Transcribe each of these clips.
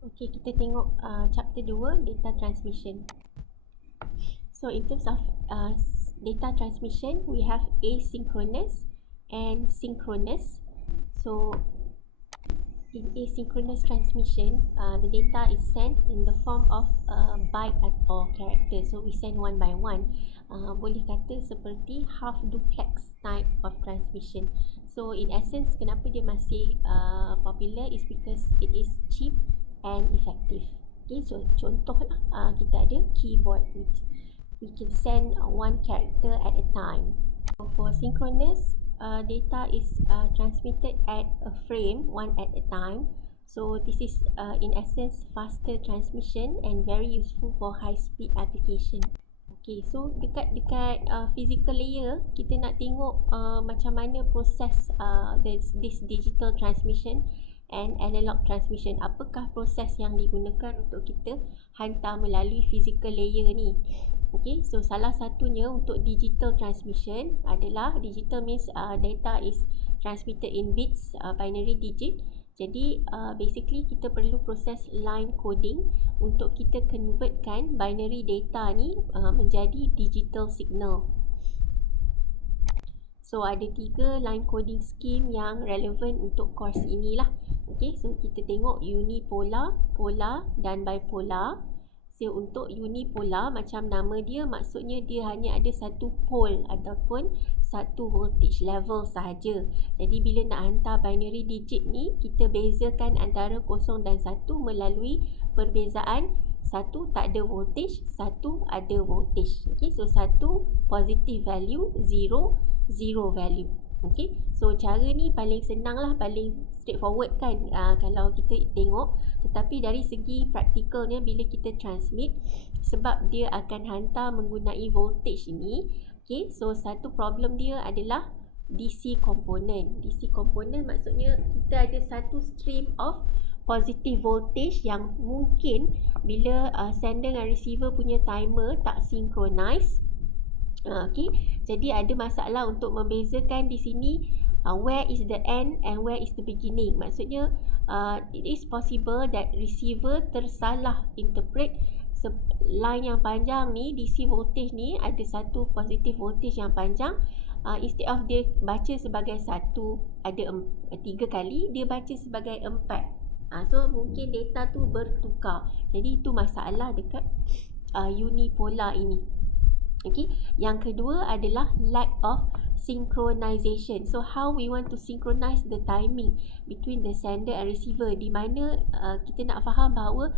Okay, kita tengok chapter 2, data transmission. So in terms of data transmission, we have asynchronous and synchronous. So in asynchronous transmission, the data is sent in the form of byte or character. So we send one by one. Boleh kata seperti half duplex type of transmission. So in essence, kenapa dia masih popular is because it is cheap and effective. Okay, so contohlah kita ada keyboard which we can send one character at a time. So for synchronous, data is transmitted at a frame, one at a time. So this is in essence faster transmission and very useful for high speed application. Okay, so dekat physical layer kita nak tengok macam mana proses this digital transmission and analog transmission. Apakah proses yang digunakan untuk kita hantar melalui physical layer ni? Okay, so salah satunya untuk digital transmission adalah digital means data is transmitted in bits, binary digit. Jadi basically kita perlu proses line coding untuk kita convertkan binary data ni menjadi digital signal. So ada 3 line coding scheme yang relevan untuk course inilah. Okay, so kita tengok unipolar, polar dan bipolar. So untuk unipolar, macam nama dia, maksudnya dia hanya ada satu pole ataupun satu voltage level sahaja. Jadi bila nak hantar binary digit ni, kita bezakan antara 0 dan 1 melalui perbezaan satu tak ada voltage, satu ada voltage. Okay, so satu positive value, 0 zero value. Okay, so cara ni paling senang lah, paling straightforward kan kalau kita tengok. Tetapi dari segi praktikalnya, bila kita transmit, sebab dia akan hantar menggunakan voltage ini, okay, so satu problem dia adalah DC component. DC component maksudnya kita ada satu stream of positive voltage yang mungkin bila sender dan receiver punya timer tak synchronize. Okay, jadi ada masalah untuk membezakan di sini where is the end and where is the beginning. Maksudnya it is possible that receiver tersalah interpret line yang panjang ni, DC voltage ni ada satu positive voltage yang panjang, instead of dia baca sebagai satu, ada 3 kali, dia baca sebagai 4. So mungkin data tu bertukar. Jadi itu masalah dekat unipolar ini. Okay, yang kedua adalah lack of synchronization. So how we want to synchronize the timing between the sender and receiver, di mana kita nak faham bahawa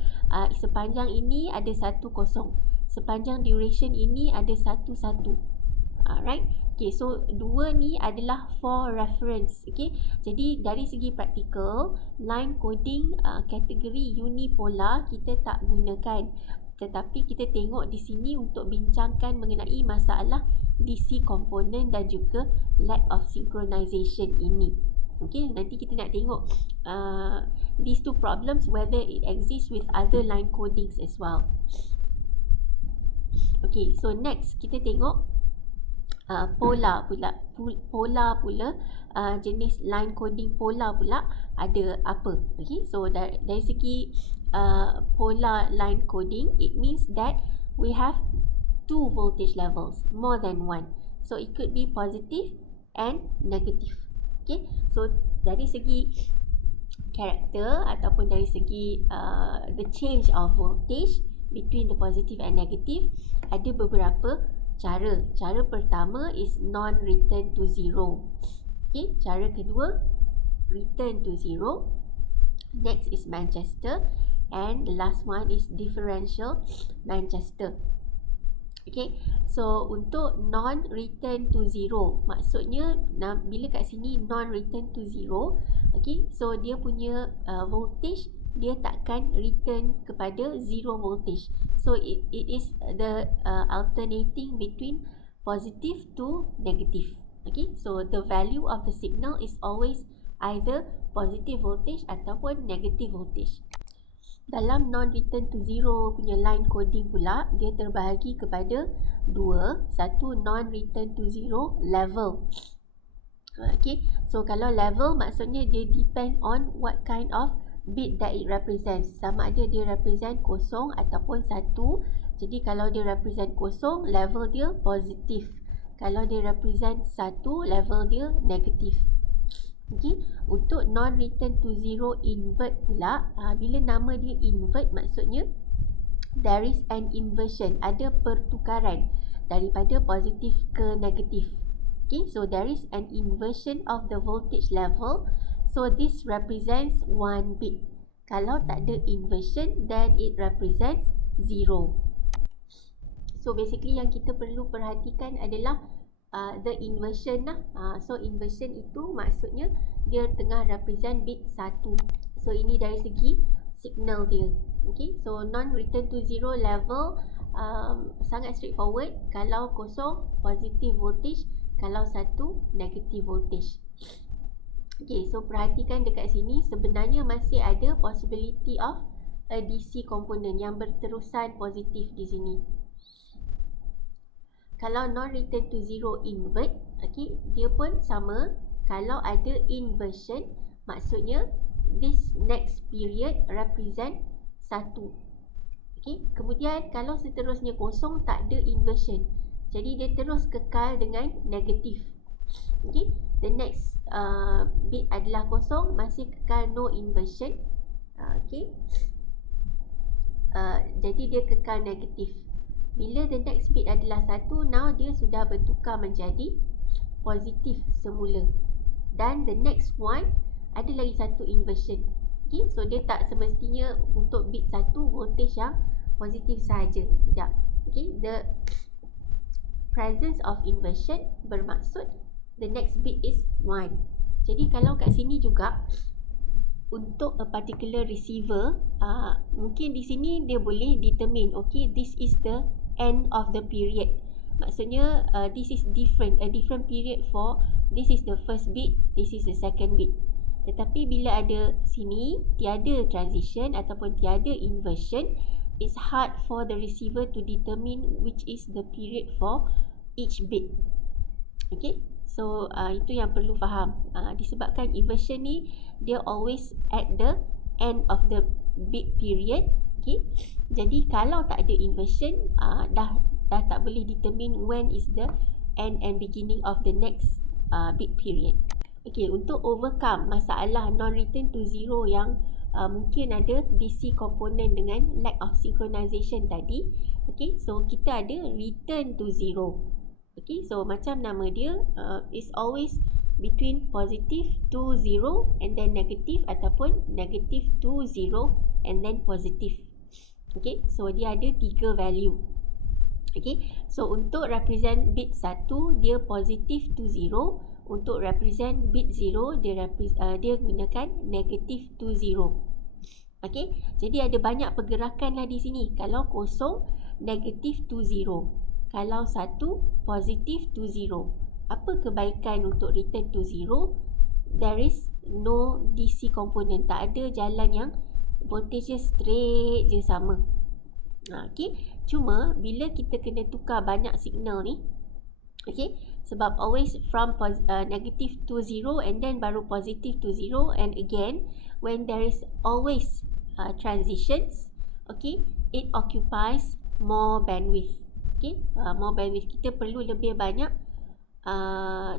sepanjang ini ada 1 kosong, sepanjang duration ini ada 1 1. Right? Okay, so 2 ni adalah for reference. Okay, jadi dari segi praktikal, line coding kategori unipolar kita tak gunakan. Tetapi kita tengok di sini untuk bincangkan mengenai masalah DC component dan juga lack of synchronization ini. Okay, nanti kita nak tengok these two problems whether it exists with other line codings as well. Okay, so next kita tengok polar pula, jenis line coding polar pula ada apa. Okay, so dari segi polar line coding, it means that we have 2 voltage levels, more than one. So it could be positive and negative. Okay, so dari segi character ataupun dari segi the change of voltage between the positive and negative, ada beberapa cara. Cara pertama is non-return to zero. Okay, cara kedua return to zero. Next is Manchester. And the last one is differential Manchester. Okay, so untuk non-return to zero, maksudnya bila kat sini non-return to zero, okay, so dia punya voltage dia takkan return kepada zero voltage. So it is the alternating between positive to negative. Okay, so the value of the signal is always either positive voltage ataupun negative voltage. Dalam non-return to zero punya line coding pula, dia terbahagi kepada 2. Satu non-return to zero level. Okay, so kalau level maksudnya dia depend on what kind of bit that it represents. Sama ada dia represent 0 ataupun 1. Jadi kalau dia represent 0, level dia positif. Kalau dia represent 1, level dia negatif. Okay. Untuk non-return to zero invert pula, bila nama dia invert maksudnya there is an inversion, ada pertukaran daripada positif ke negatif. Okay, so there is an inversion of the voltage level. So this represents 1 bit. Kalau tak ada inversion, then it represents 0. So basically yang kita perlu perhatikan adalah the inversion lah. So inversion itu maksudnya dia tengah represent bit 1. So ini dari segi signal dia. Okay, so non-return to zero level sangat straightforward. Kalau 0, positive voltage. Kalau 1, negative voltage. Okay, so perhatikan dekat sini, sebenarnya masih ada possibility of a DC component yang berterusan positif di sini. Kalau non-return to zero invert, okay, dia pun sama. Kalau ada inversion, maksudnya this next period represent 1. Okay, kemudian kalau seterusnya 0, tak ada inversion. Jadi dia terus kekal dengan negatif. Okay, the next bit adalah 0, masih kekal no inversion. Okay, jadi dia kekal negatif. Bila the next bit adalah 1, now dia sudah bertukar menjadi positif semula. Dan the next one ada lagi satu inversion. Okay, so dia tak semestinya untuk bit 1 voltage yang positif sahaja. Tidak. Okay, the presence of inversion bermaksud the next bit is 1. Jadi kalau kat sini juga untuk a particular receiver, mungkin di sini dia boleh determine, okay, this is the end of the period. Maksudnya this is different, a different period for this is the first bit, this is the second bit. Tetapi bila ada sini tiada transition ataupun tiada inversion, it's hard for the receiver to determine which is the period for each bit. Okay, so itu yang perlu faham. Disebabkan inversion ni dia always at the end of the bit period. Okay, jadi kalau tak ada inversion, dah tak boleh determine when is the end and beginning of the next bit period. Okay, untuk overcome masalah non-return to zero yang mungkin ada DC component dengan lack of synchronization tadi. Okay, so kita ada return to zero. Okay, so macam nama dia, is always between positive to 0 and then negative ataupun negative to 0 and then positive. Okay, so dia ada 3 value. Okay, so untuk represent bit 1 dia positive to 0. Untuk represent bit 0 dia gunakan negative to 0. Okay, jadi ada banyak pergerakan lah di sini. Kalau 0, negative to 0. Kalau 1, positive to 0. Apa kebaikan untuk return to 0? There is no DC component. Tak ada jalan yang voltage straight je sama. Okay, cuma bila kita kena tukar banyak signal ni, okay, sebab always from negative to 0 and then baru positive to 0, and again when there is always transitions, okay, it occupies more bandwidth. Okay, more bandwidth. Kita perlu lebih banyak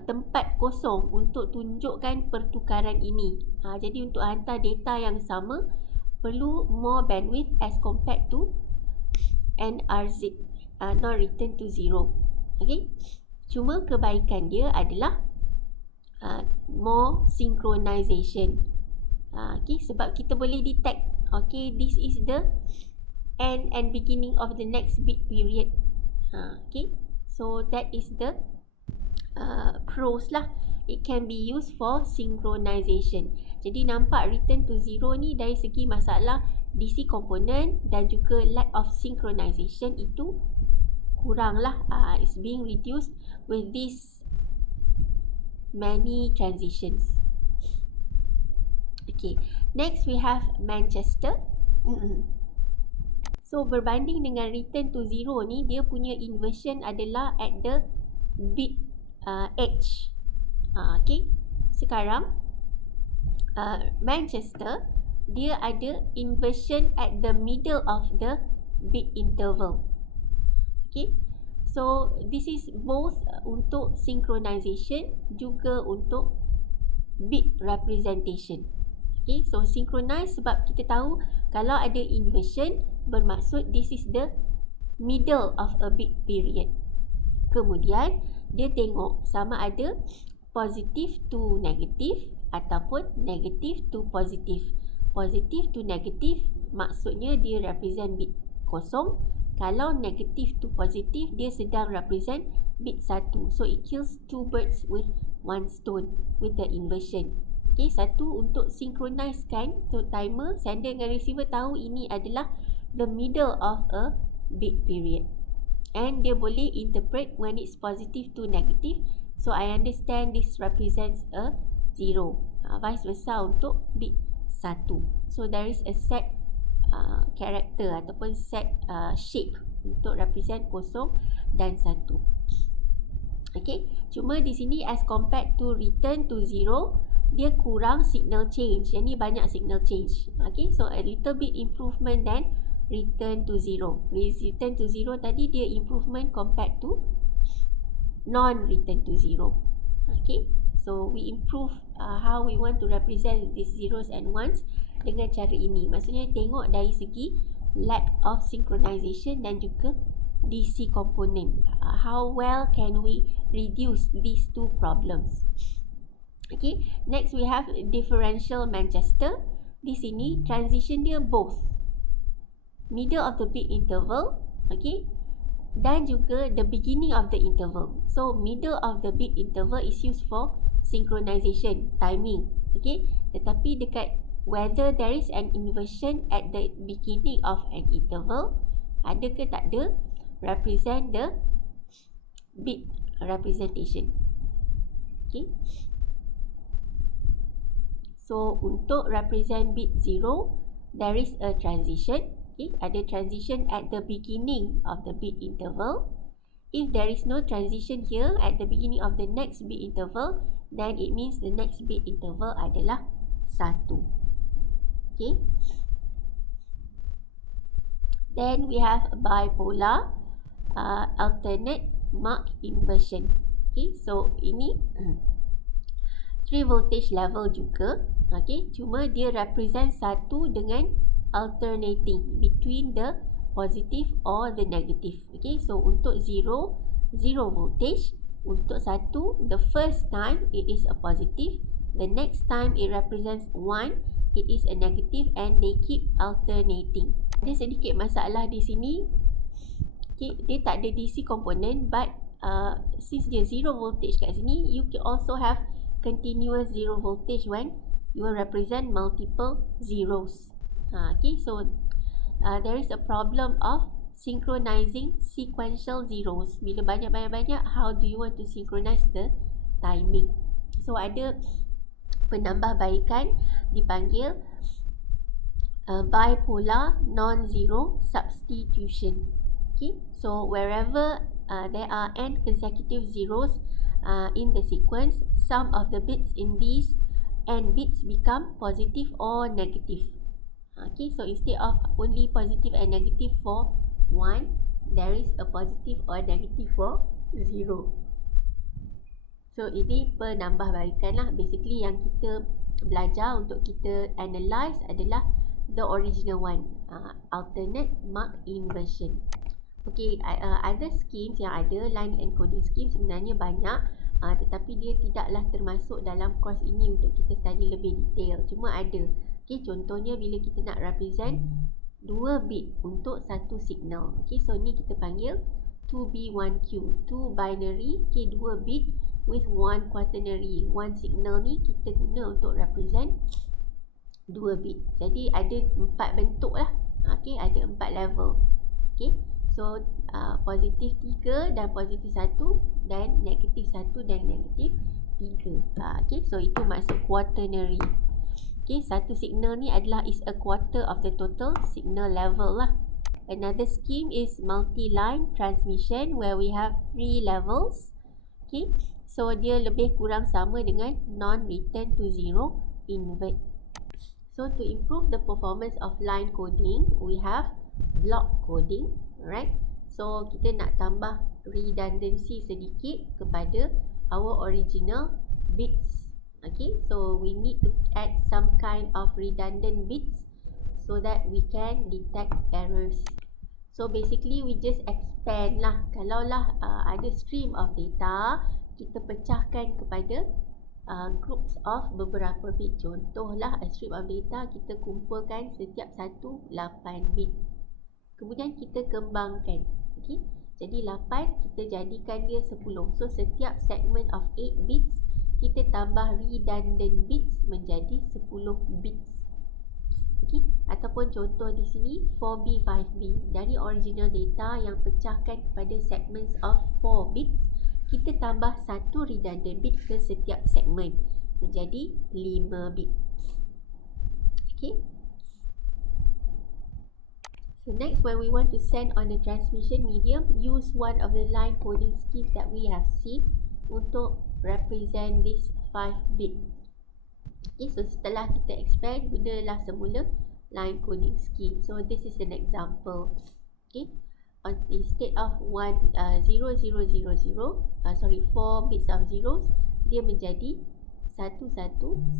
tempat kosong untuk tunjukkan pertukaran ini. Jadi untuk hantar data yang sama perlu more bandwidth as compared to NRZ, non-return to zero. Okay, cuma kebaikan dia adalah more synchronization. Okay, sebab kita boleh detect, okay, this is the end and beginning of the next bit period. Okay, so that is the pros lah. It can be used for synchronization. Jadi nampak return to zero ni dari segi masalah DC component dan juga lack of synchronization itu kurang lah. It's being reduced with these many transitions. Okay, next we have Manchester. So berbanding dengan return to zero ni, dia punya inversion adalah at the bit edge. Okay, sekarang Manchester dia ada inversion at the middle of the bit interval. Okay, so this is both untuk synchronization juga untuk bit representation. Okay, so synchronize sebab kita tahu kalau ada inversion bermaksud this is the middle of a bit period. Kemudian dia tengok sama ada positive to negative ataupun negative to positive. Positive to negative maksudnya dia represent bit kosong. Kalau negative to positive dia sedang represent bit 1. So it kills two birds with one stone with the inversion. Okay, satu untuk synchronizekan so timer, sender dan receiver tahu ini adalah the middle of a bit period. And dia boleh interpret when it's positive to negative. So I understand this represents a 0. Vice versa untuk bit 1. So there is a set character ataupun set shape untuk represent 0 dan 1. Okay, cuma di sini as compared to return to 0, dia kurang signal change. Yang ni banyak signal change. Okay, so a little bit improvement than return to 0. Return to 0 tadi dia improvement compared to non-return to 0. Okay, so we improve how we want to represent these zeros and ones dengan cara ini. Maksudnya tengok dari segi lack of synchronization dan juga DC component. How well can we reduce these two problems? Okay, next we have differential Manchester. Di sini transition dia both middle of the bit interval, okay, dan juga the beginning of the interval. So middle of the bit interval is used for synchronization, timing, okay. Tetapi dekat whether there is an inversion at the beginning of an interval, ada ke tak ada, represent the bit representation. Okay. So untuk represent bit 0, there is a transition. Okay, ada transition at the beginning of the bit interval. If there is no transition here at the beginning of the next bit interval, then it means the next bit interval adalah 1. Okay. Then we have bipolar, alternate mark inversion. Okay, so ini 3 voltage level juga. Okay, cuma dia represent 1 dengan alternating between the positive or the negative. Okay, so untuk 0 voltage. Untuk 1, the first time it is a positive, the next time it represents 1, it is a negative, and they keep alternating. Ada sedikit masalah di sini. Okay, dia tak ada DC component, but since dia 0 voltage kat sini, you can also have continuous 0 voltage when you will represent multiple zeros. Okay, so there is a problem of synchronizing sequential zeros. Bila banyak-banyak, how do you want to synchronize the timing? So ada penambahbaikan dipanggil bipolar non-zero substitution. Okay, so wherever there are n consecutive zeros in the sequence, some of the bits in these n bits become positive or negative. Okay, so instead of only positive and negative for 1, there is a positive or negative for 0. So ini penambahbaikan lah. Basically yang kita belajar untuk kita analyze adalah the original one, alternate mark inversion. Okay, other schemes yang ada, line encoding scheme sebenarnya banyak, tetapi dia tidaklah termasuk dalam course ini untuk kita study lebih detail. Cuma ada. Okay, contohnya bila kita nak represent 2 bit untuk satu signal. Okay, so ni kita panggil 2B1Q, 2 binary, okay, 2 bit with 1 quaternary. 1 signal ni kita guna untuk represent 2 bit. Jadi ada 4 bentuk lah. Okay, ada 4 level. Okay, so positif 3 dan positif 1 dan negatif 1 dan negatif 3. Okay, so itu maksud quaternary. Okay, satu signal ni adalah is a quarter of the total signal level lah. Another scheme is multi-line transmission where we have 3 levels. Okay, so dia lebih kurang sama dengan non-return to 0 invert. So to improve the performance of line coding, we have block coding, right? So kita nak tambah redundancy sedikit kepada our original bits. Okay, so we need to add some kind of redundant bits so that we can detect errors. So basically we just expand lah. Kalaulah ada stream of data, kita pecahkan kepada groups of beberapa bit. Contohlah a stream of data kita kumpulkan setiap satu 8 bit. Kemudian kita kembangkan. Okay? Jadi 8 kita jadikan dia 10. So setiap segment of 8 bits kita tambah redundant bits menjadi 10 bits. Okay? Ataupun contoh di sini 4B 5B, dari original data yang pecahkan kepada segments of 4 bits, kita tambah satu redundant bit ke setiap segmen menjadi 5 bit. Okay. So next, when we want to send on the transmission medium, use one of the line coding schemes that we have seen untuk represent this 5 bit. Okay, so setelah kita expand, gunalah semula line coding scheme. So this is an example. Okay, instead of 4 bits of zeros, dia menjadi 1110.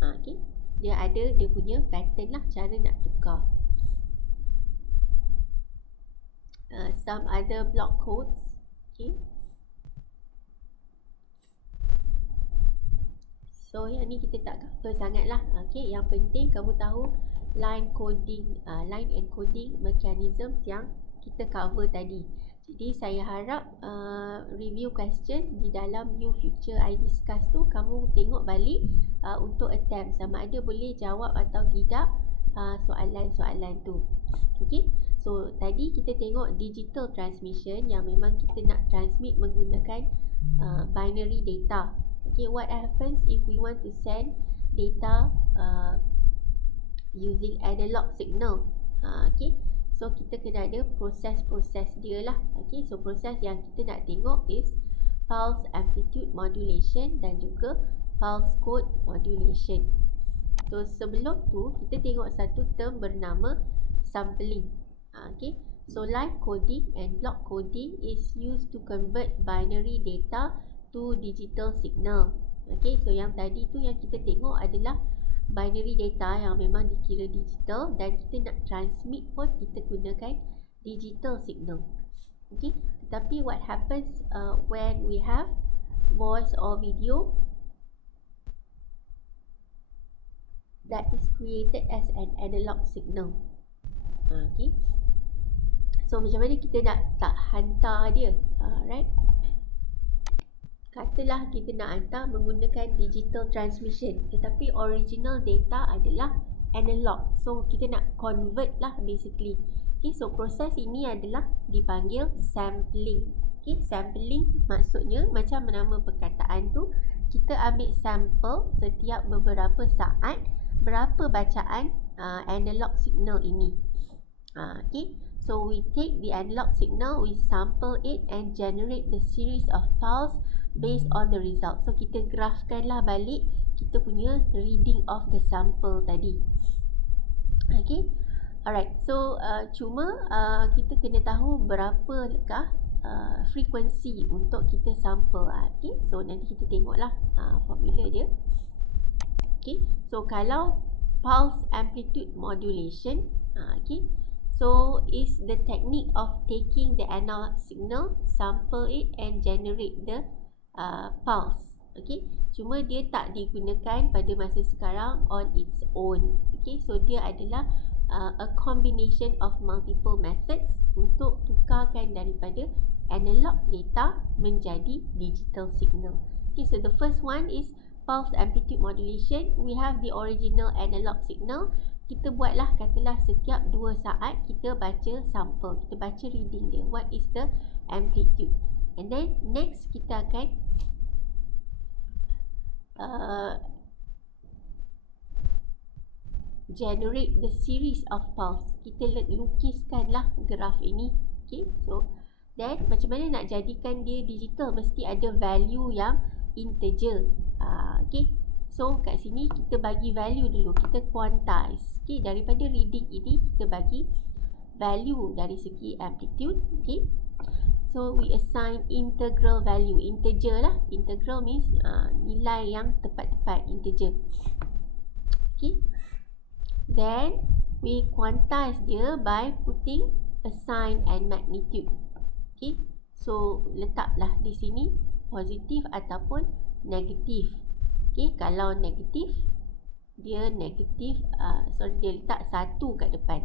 Okay, dia ada dia punya pattern lah, cara nak tukar. Some other block codes. Okay, so yang ni kita tak cover sangat lah. Okay, yang penting kamu tahu line coding, line encoding mechanisms yang kita cover tadi. Jadi saya harap review questions di dalam new future I discuss tu kamu tengok balik untuk attempt sama ada boleh jawab atau tidak soalan-soalan tu. Okay, so tadi kita tengok digital transmission yang memang kita nak transmit menggunakan binary data. Okay, what happens if we want to send data using analog signal? Okay, so kita kena ada proses-proses dia lah. Okay, so proses yang kita nak tengok is pulse amplitude modulation dan juga pulse code modulation. So sebelum tu kita tengok satu term bernama sampling. Okay, so line coding and block coding is used to convert binary data to digital signal. Okay, so yang tadi tu yang kita tengok adalah binary data yang memang dikira digital dan kita nak transmit pun kita gunakan digital signal. Okay, tetapi what happens when we have voice or video that is created as an analog signal. Okay, so macam mana kita nak tak hantar dia, right? Katalah kita nak hantar menggunakan digital transmission, tetapi original data adalah analog. So kita nak convert lah basically. Okay, so proses ini adalah dipanggil sampling. Okay, sampling maksudnya macam nama perkataan tu, kita ambil sampel setiap beberapa saat berapa bacaan analog signal ini. Okay, so we take the analog signal, we sample it and generate the series of pulse based on the result. So kita graphkan lah balik kita punya reading of the sample tadi. Okay, alright. So cuma kita kena tahu berapakah frekuensi untuk kita sample. Okay, so nanti kita tengoklah formula dia. Okay, so kalau pulse amplitude modulation, okay, so is the technique of taking the analog signal, sample it and generate the pulse. Okay, cuma dia tak digunakan pada masa sekarang on its own. Okay, so dia adalah a combination of multiple methods untuk tukarkan daripada analog data menjadi digital signal. Okay, so the first one is pulse amplitude modulation. We have the original analog signal. Kita buatlah katalah setiap 2 saat kita baca sampel, kita baca reading dia, what is the amplitude. And then next kita akan generate the series of pulse. Kita lukiskanlah graf ini. Okay, so then macam mana nak jadikan dia digital? Mesti ada value yang integer. Okay, So kat sini kita bagi value dulu, kita quantize. Okay, daripada reading ini kita bagi value dari segi amplitude. Okay, so we assign integral value, integer lah. Integral means nilai yang tepat-tepat, integer. Okay, then we quantize dia by putting a sign and magnitude. Okay, so letaklah di sini positif ataupun negatif. Okay, kalau negatif, dia negatif, dia letak 1 kat depan.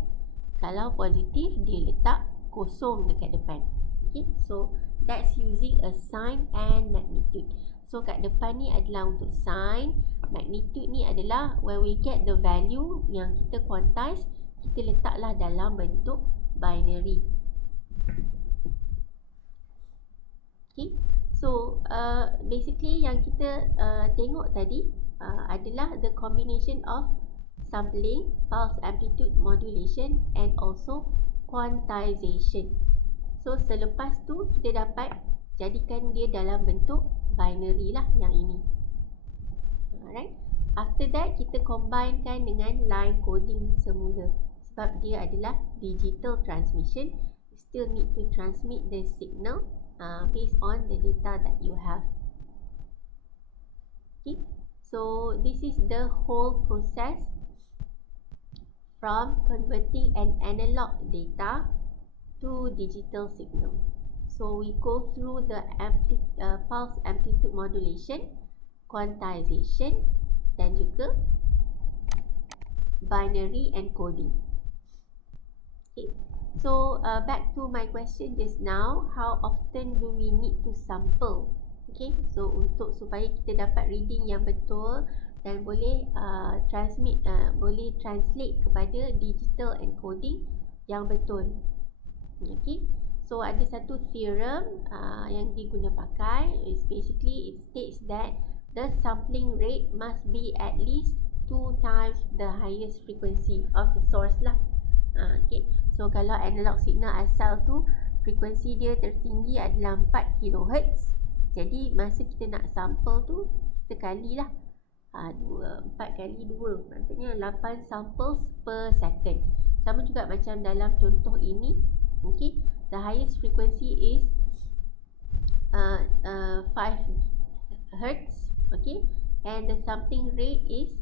Kalau positif, dia letak kosong dekat depan. Okay, so that's using a sign and magnitude. So kat depan ni adalah untuk sign, magnitude ni adalah when we get the value yang kita quantize, kita letaklah dalam bentuk binary. Okay, so basically yang kita tengok tadi adalah the combination of sampling, pulse amplitude modulation and also quantization. So selepas tu kita dapat jadikan dia dalam bentuk binary lah yang ini. Alright. After that kita combinekan dengan line coding semula. Sebab dia adalah digital transmission, you still need to transmit the signal based on the data that you have. Okay, so this is the whole process from converting an analog data to digital signal. So we go through the pulse amplitude modulation, quantization dan juga binary encoding. Okay. So back to my question just now, how often do we need to sample? Okay, so untuk supaya kita dapat reading yang betul dan boleh boleh translate kepada digital encoding yang betul. Okay, so ada satu theorem yang diguna pakai, is basically it states that the sampling rate must be at least 2 times the highest frequency of the source lah. Okay, so kalau analog signal asal tu frekuensi dia tertinggi adalah 4 kHz. Jadi masa kita nak sample tu kita kalilah 4 kali 2, maksudnya 8 samples per second. Sama juga macam dalam contoh ini. Okay, the highest frequency is 5 Hz. Okay, and the sampling rate is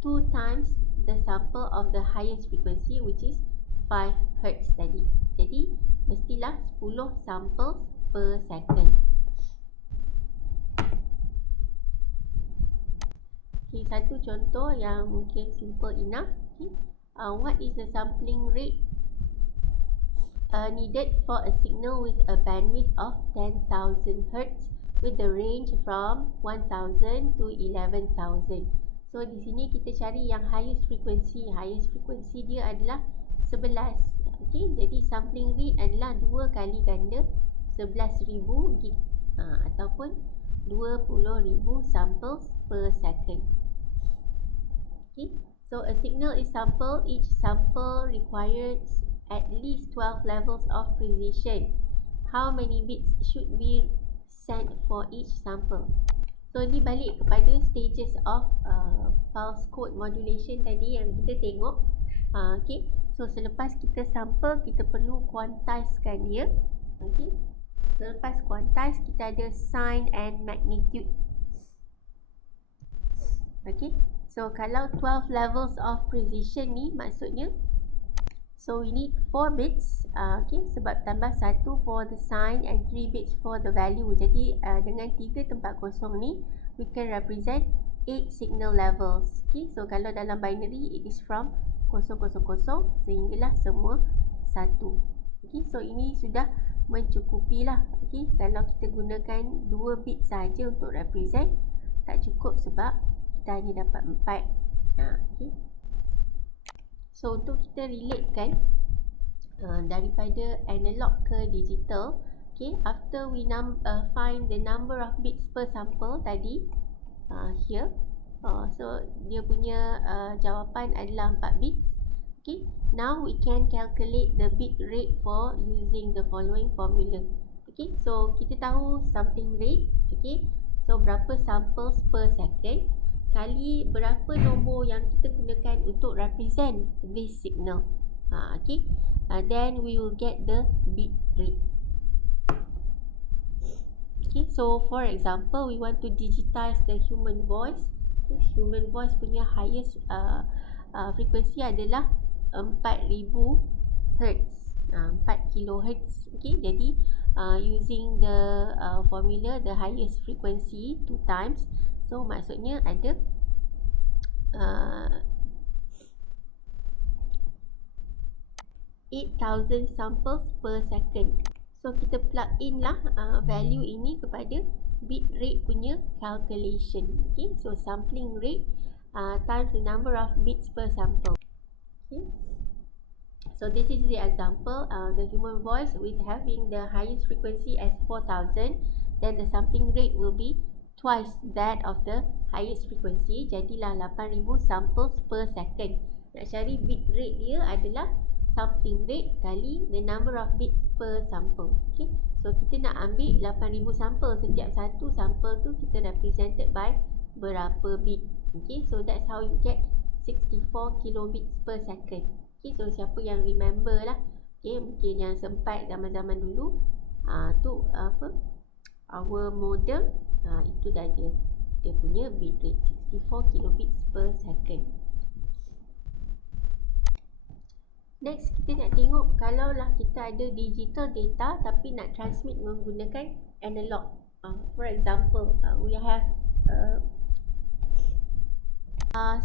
2 times the sample of the highest frequency, which is 5 Hz tadi. Jadi mestilah 10 samples per second. Okay, satu contoh yang mungkin simple enough. Okay, what is the sampling rate needed for a signal with a bandwidth of 10,000 Hz with the range from 1,000 to 11,000. So di sini kita cari yang highest frequency. Highest frequency dia adalah 11. Okay, jadi sampling rate adalah 2 kali ganda 11,000 gig ataupun 20,000 samples per second. Okay, so a signal is sampled. Each sample requires at least 12 levels of precision. How many bits should be sent for each sample? So ni balik kepada stages of pulse code modulation tadi yang kita tengok. Okay, so selepas kita sample, kita perlu quantizekan dia. Okay, selepas quantize, kita ada sign and magnitude. Okay, so kalau 12 levels of precision ni maksudnya, so we need 4 bits. Okay, sebab tambah 1 for the sign and 3 bits for the value. Jadi dengan 3 tempat kosong ni, we can represent 8 signal levels. Okay, so kalau dalam binary, it is from 000 sehinggalah semua 1. Okay, so ini sudah mencukupi lah. Okay, kalau kita gunakan 2 bit saja untuk represent, tak cukup sebab kita hanya dapat 4. Okay, so untuk kita relatekan daripada analog ke digital, okay, after we find the number of bits per sample tadi, here, so dia punya jawapan adalah 4 bits. Okay, now we can calculate the bit rate for using the following formula. Okay, so kita tahu sampling rate. Okay, so berapa samples per second. kali berapa nombor yang kita gunakan untuk represent this signal. Okay. Then we will get the bit rate. Okay, so for example, we want to digitize the human voice. Okay, human voice punya highest frequency adalah 4000 Hz, 4 kHz. Okay, jadi using the formula, the highest frequency 2 times, so maksudnya ada 8000 samples per second. So kita plug in lah value ini kepada bit rate punya calculation. Okay, so sampling rate times the number of bits per sample. Okay, so this is the example. The human voice with having the highest frequency as 4000, then the sampling rate will be twice that of the highest frequency. Jadilah 8000 samples per second. Nak cari bit rate dia adalah sampling rate kali the number of bits per sample. Okay, so kita nak ambil 8000 sampel. Setiap satu sampel tu kita represented by berapa bit. Okay, so that's how you get 64 kilobits per second. Okay, so siapa yang remember lah, okay, mungkin yang sempat zaman-zaman dulu tu apa, our modem itu dah ada dia punya bit rate 64 kilobits per second. Next, kita nak tengok kalaulah kita ada digital data tapi nak transmit menggunakan analog. For example, we have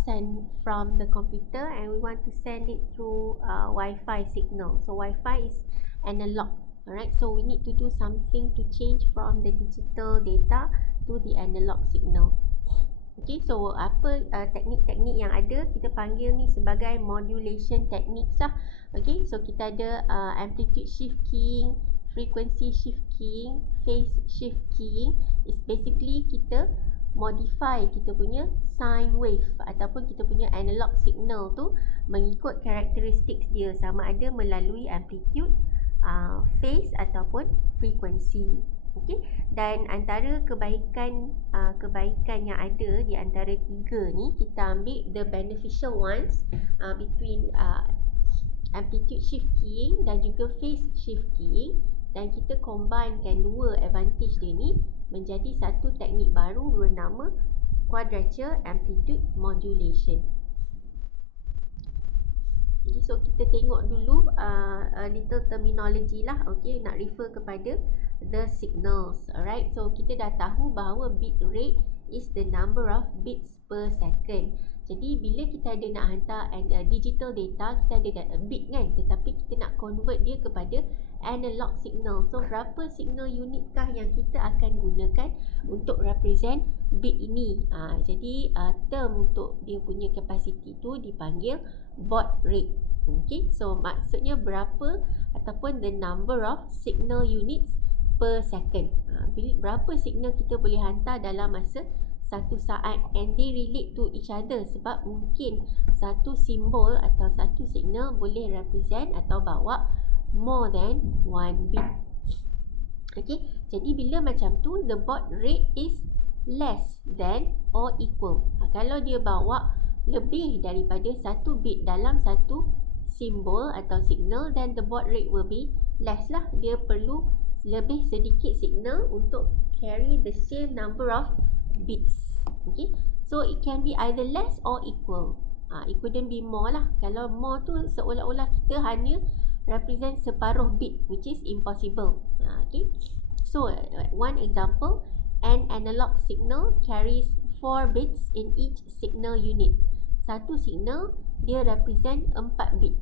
send from the computer and we want to send it through Wi-Fi signal. So Wi-Fi is analog. Alright, so we need to do something to change from the digital data to the analog signal. Okay, so apa teknik-teknik yang ada, kita panggil ni sebagai modulation techniques lah. Okay, so kita ada amplitude shift keying, frequency shift keying, phase shift keying. It's basically kita modify kita punya sine wave ataupun kita punya analog signal tu mengikut characteristics dia, sama ada melalui amplitude, phase ataupun frequency. Okay, dan antara kebaikan yang ada di antara tiga ni, kita ambil the beneficial ones between amplitude shift keying dan juga phase shift keying, dan kita combinekan dua advantage dia ni menjadi satu teknik baru bernama quadrature amplitude modulation. Okay, so kita tengok dulu little terminology lah. Okay, nak refer kepada the signals. Alright, so kita dah tahu bahawa bit rate is the number of bits per second. Jadi bila kita ada nak hantar digital data, kita ada bit kan, tetapi kita nak convert dia kepada analog signal. So berapa signal unitkah yang kita akan gunakan untuk represent bit ini? Jadi term untuk dia punya capacity tu dipanggil baud rate. Okay, so maksudnya berapa ataupun the number of signal units per second. Berapa signal kita boleh hantar dalam masa satu saat, and they relate to each other sebab mungkin satu simbol atau satu signal boleh represent atau bawa more than one bit. Okay, jadi bila macam tu, the baud rate is less than or equal. Kalau dia bawa lebih daripada satu bit dalam satu simbol atau signal, then the baud rate will be less lah. Dia perlu lebih sedikit signal untuk carry the same number of bits. Okay, so it can be either less or equal. It couldn't be more lah. Kalau more tu seolah-olah kita hanya represent separuh bit, which is impossible. Okay, so one example, an analog signal carries 4 bits in each signal unit. Satu signal dia represent 4 bit.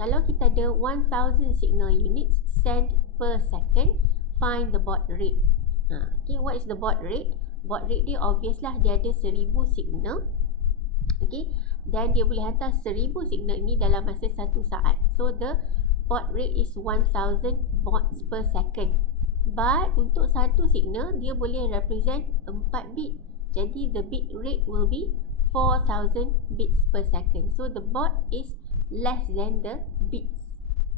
Kalau kita ada 1000 signal units sent per second, find the baud rate. Okay, what is the baud rate? Baud rate dia obvious lah, dia ada 1000 signal. Okay, dan dia boleh hantar 1000 signal ni dalam masa satu saat. So the baud rate is 1000 bauds per second. But untuk satu signal dia boleh represent 4 bit. Jadi the bit rate will be 4000 bits per second. So the baud is less than the bits.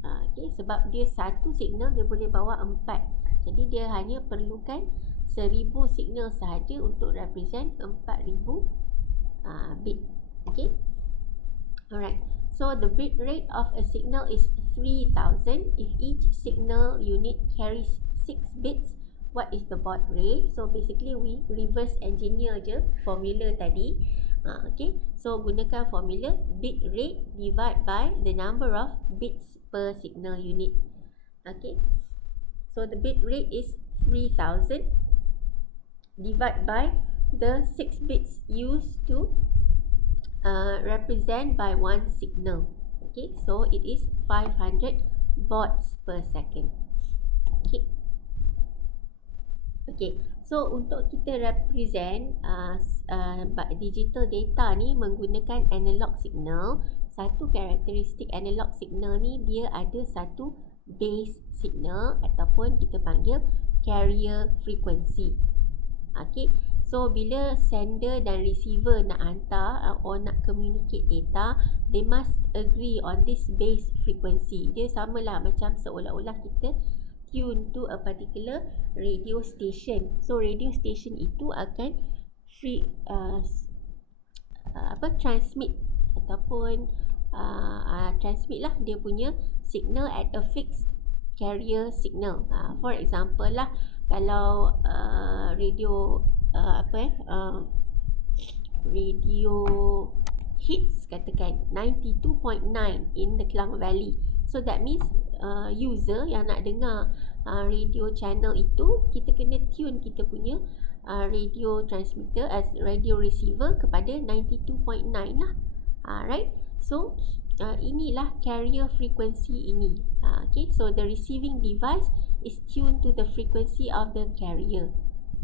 Okay, sebab dia satu signal dia boleh bawa 4. Jadi dia hanya perlukan 1000 signal sahaja untuk represent 4000 bit. Okay. Alright. So the bit rate of a signal is 3000. If each signal unit carries 6 bits, what is the baud rate? So basically we reverse engineer je formula tadi. Okay. So gunakan formula bit rate divide by the number of bits per signal unit. Okay. So the bit rate is 3000 divide by the 6 bits used to represent by one signal. Okay, so it is 500 bauds per second. Okay. Okay, so untuk kita represent digital data ni menggunakan analog signal, satu karakteristik analog signal ni dia ada satu base signal ataupun kita panggil carrier frequency. Okay, so bila sender dan receiver nak hantar or nak communicate data, they must agree on this base frequency. Dia samalah macam seolah-olah kita tune to a particular radio station. So radio station itu akan transmit ataupun transmit lah dia punya signal at a fixed carrier signal. For example lah, kalau radio radio hits katakan 92.9 in the Klang Valley. So that means user yang nak dengar radio channel itu, kita kena tune kita punya radio transmitter as radio receiver kepada 92.9 lah. Right? So inilah carrier frequency ini. Okay, so the receiving device is tuned to the frequency of the carrier.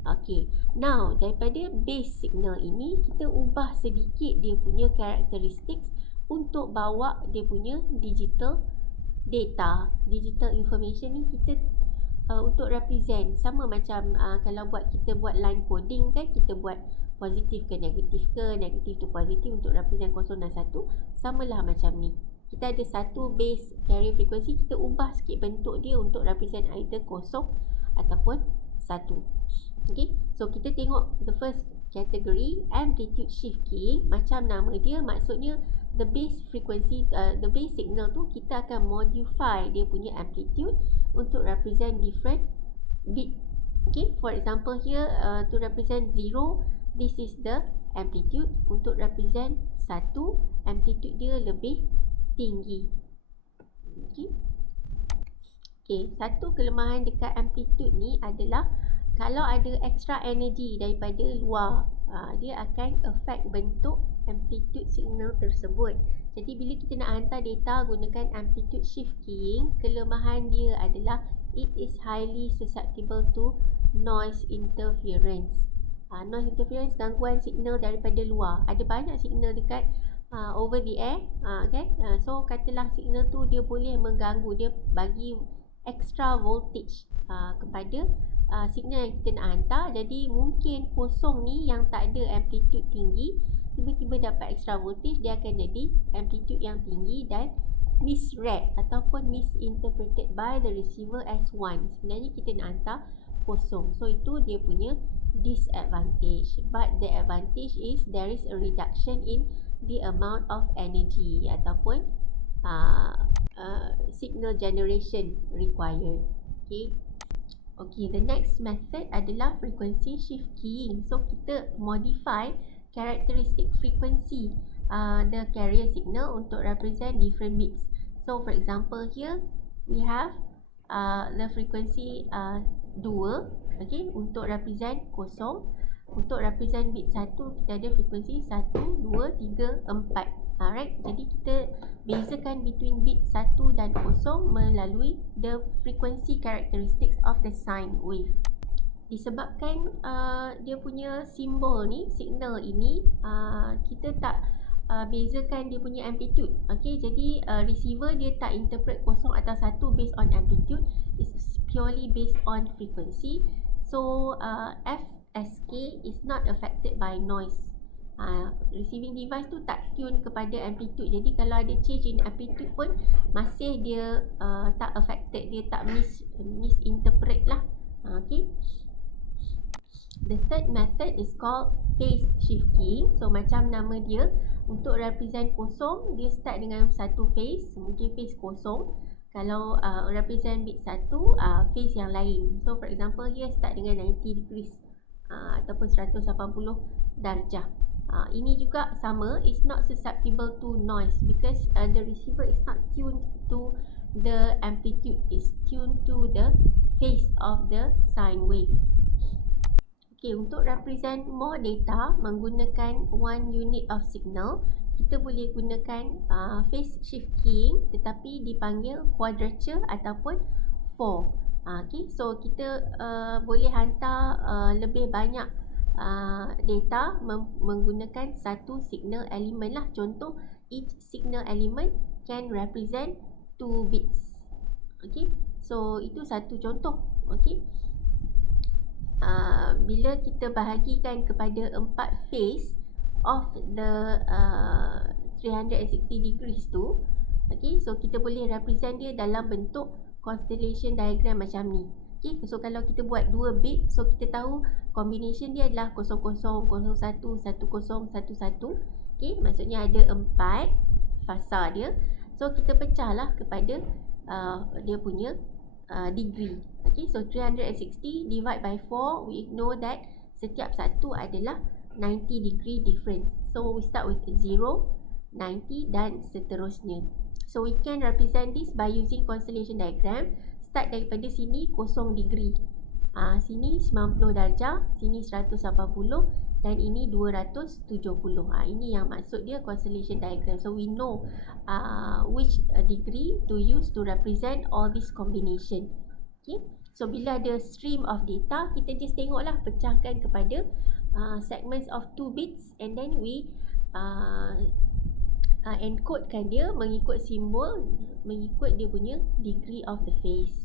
Okay, now daripada base signal ini kita ubah sedikit dia punya characteristics untuk bawa dia punya digital data, digital information ni kita untuk represent sama macam kalau kita buat line coding kan, kita buat positif ke negatif to positif untuk represent 0 dan 1, samalah macam ni. Kita ada satu base carrier frequency, kita ubah sikit bentuk dia untuk represent either 0 ataupun 1. Okay, so kita tengok the first category, amplitude shift keying. Macam nama dia, maksudnya the base frequency, the base signal tu kita akan modify dia punya amplitude untuk represent different bit. Okay, for example here to represent 0, this is the amplitude. Untuk represent 1, amplitude dia lebih tinggi. Okay. Okay, satu kelemahan dekat amplitude ni adalah kalau ada extra energy daripada luar, dia akan affect bentuk amplitude signal tersebut. Jadi bila kita nak hantar data gunakan amplitude shift keying, kelemahan dia adalah it is highly susceptible to noise interference. Noise interference, gangguan signal daripada luar. Ada banyak signal dekat over the air, kan? So katalah signal tu dia boleh mengganggu, dia bagi extra voltage kepada signal yang kita nak hantar. Jadi mungkin kosong ni yang tak ada amplitude tinggi, tiba-tiba dapat extra voltage, dia akan jadi amplitude yang tinggi dan misread ataupun misinterpreted by the receiver as 1. Sebenarnya kita nak hantar kosong. So itu dia punya disadvantage. But the advantage is there is a reduction in the amount of energy ataupun signal generation required. Okay, the next method adalah frequency shift keying. So kita modify characteristic frequency the carrier signal untuk represent different bits. So for example here we have the frequency 2, okay, untuk represent 0. Untuk represent bit 1 kita ada frequency 1, 2, 3, 4. Alright, jadi kita bezakan between bit 1 dan 0 melalui the frequency characteristics of the sine wave. Disebabkan dia punya simbol ni, signal ini, kita tak bezakan dia punya amplitude. Okay, jadi receiver dia tak interpret 0 atau 1 based on amplitude, it's purely based on frequency. So FSK is not affected by noise. Receiving device tu tak tune kepada amplitude. Jadi kalau ada change in amplitude pun masih dia tak affected, dia tak misinterpret lah. Okay. The third method is called phase shift keying. So macam nama dia, untuk represent kosong, dia start dengan satu phase, mungkin phase kosong. Kalau represent bit satu, phase yang lain. So for example, here start dengan 90 degrees ataupun 180 darjah. Ini juga sama, it's not susceptible to noise because the receiver is not tuned to the amplitude, is tuned to the phase of the sine wave. Okay, untuk represent more data menggunakan one unit of signal, kita boleh gunakan phase shift keying tetapi dipanggil quadrature ataupun 4. Okay, so kita boleh hantar lebih banyak data menggunakan satu signal element lah. Contoh, each signal element can represent 2 bits. Okay, so itu satu contoh. Okay, bila kita bahagikan kepada 4 phase of the 360 degrees tu, okay, so kita boleh represent dia dalam bentuk constellation diagram macam ni. Okay, so kalau kita buat 2 bit, so kita tahu combination dia adalah 00, 01, 10, 11. Okay, maksudnya ada 4 fasa dia. So kita pecahlah kepada dia punya degree. Okay, so 360 divide by 4, we know that setiap satu adalah 90 degree difference. So we start with 0, 90 dan seterusnya. So we can represent this by using constellation diagram. Start daripada sini 0 degree, sini 90 darjah, sini 180 dan ini 270. Ini yang maksud dia constellation diagram. So we know which degree to use to represent all this combination. Okay, so bila ada stream of data, kita just tengoklah, pecahkan kepada segments of 2 bits and then we encodekan dia mengikut simbol, mengikut dia punya degree of the phase.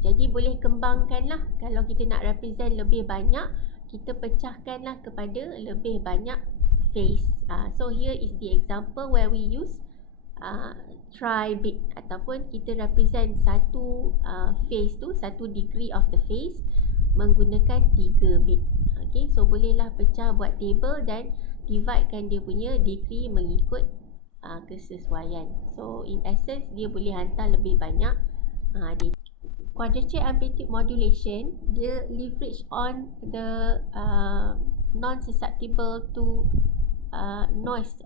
Jadi boleh kembangkanlah, kalau kita nak represent lebih banyak, kita pecahkanlah kepada lebih banyak phase. So here is the example where we use tri-bit ataupun kita represent satu phase tu, satu degree of the phase menggunakan 3 bit. Okay, so bolehlah pecah buat table dan dividekan dia punya degree mengikut kesesuaian. So in essence, dia boleh hantar lebih banyak data. Quadrature amplitude modulation, dia leverage on the non-susceptible to noise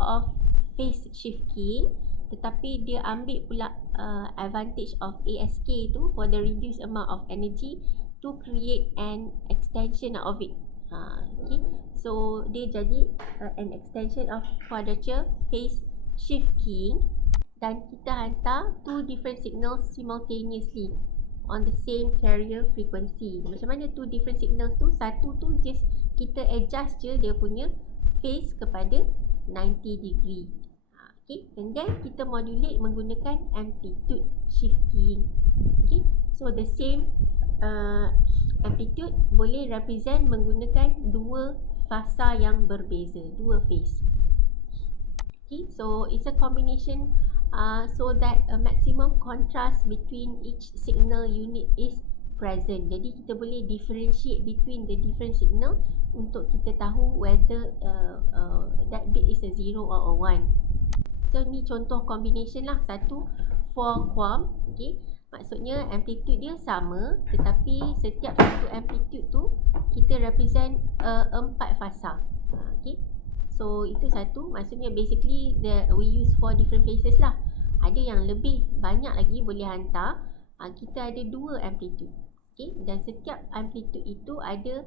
of phase shift keying, tetapi dia ambil pula advantage of ASK tu for the reduced amount of energy to create an extension of it. Okay, so dia jadi an extension of quadrature phase shift keying, dan kita hantar 2 different signals simultaneously on the same carrier frequency. Macam mana 2 different signals tu? Satu tu just kita adjust je dia punya phase kepada 90 degree. Okay, and then kita modulate menggunakan amplitude shift keying. Okay, so the same amplitude boleh represent menggunakan 2 fasa yang berbeza, 2 phase. Okay, so it's a combination so that a maximum contrast between each signal unit is present. Jadi kita boleh differentiate between the different signal untuk kita tahu whether that bit is a 0 or a 1. So ni contoh combination lah, satu 4 quam. Okay, maksudnya amplitude dia sama, tetapi setiap satu amplitude tu kita represent 4 fasa. Okay, so itu satu, maksudnya basically we use 4 different phases lah. Ada yang lebih banyak lagi boleh hantar. Kita ada 2 amplitude. Okay, dan setiap amplitude itu ada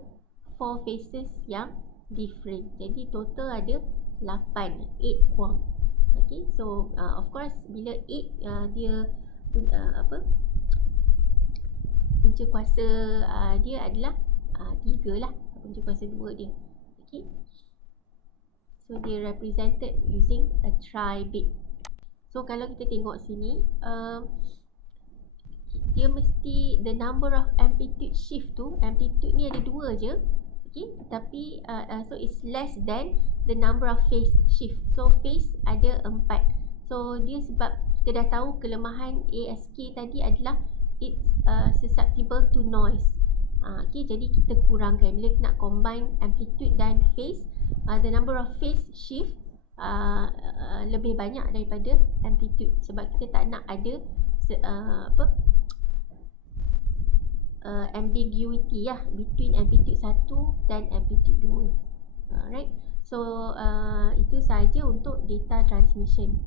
4 phases yang different. Jadi total ada 8 quam. Okay, so of course bila 8 dia punca kuasa dia adalah 3 lah, punca kuasa 2 dia. Okay, so dia represented using a tri-bit. So kalau kita tengok sini, dia mesti the number of amplitude shift tu, amplitude ni ada 2 je. Okay, tapi so it's less than the number of phase shift. So phase ada 4. So dia sebab kita dah tahu kelemahan ASK tadi adalah it's susceptible to noise. Okay, jadi kita kurangkan bila nak combine amplitude dan phase, the number of phase shift lebih banyak daripada amplitude, sebab kita tak nak ada ambiguity between amplitude 1 dan amplitude 2. Alright, so itu sahaja untuk data transmission.